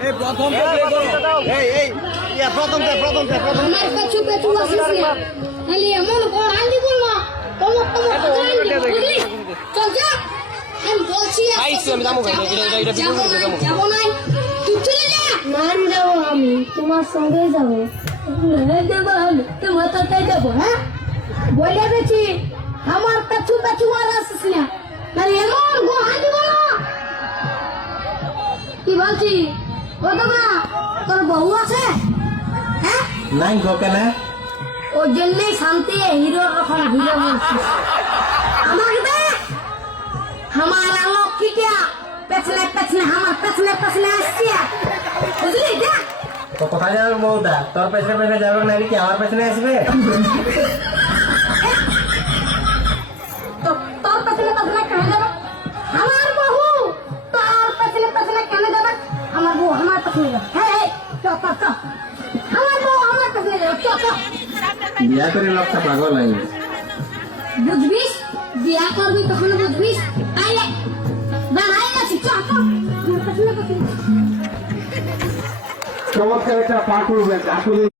এই প্রথম আমার কাছে পেছু আসিস না খালি এমন কর আন্দি বল না তোমার বুঝলি চল যা আমি বলছি আমি যাবো যাবো না তুই চলে যা না আমি যাবো আমি তোমার সঙ্গে যাবো তোমার সাথে যাবো হ্যাঁ বলে দিচ্ছি আমার পেছু পেছু আর আসিস না খালি এমন গো আন্দি বল না কি বলছি ও তোমরা তোর বউ আছে হ্যাঁ নাই গো কেন ওর জন্যই শান্তি হিরোর রকম হিরো বলছিস আমাকে দে আমার লক্ষ্মীটা পেছনে পেছনে আমার পেছনে পেছনে আসছে বুঝলি যা তো কোথায় যাবে বউটা তোর পেছনে পেছনে যাবে না কি আমার পেছনে আসবে তোর পেছনে পেছনে কেন যাবে আমার বউ তোর পেছনে পেছনে কেন যাবে আমার বউ আমার পেছনে যাবে হ্যাঁ চল আমার বউ আমার পেছনে যাবে চল বিয়া করে লোকটা পাগল হয়ে গেছে বুঝবিস বিয়া করবি তখন বুঝবিস আইলে বানাই গেছি চল চমৎকার একটা পা করবেন আসলে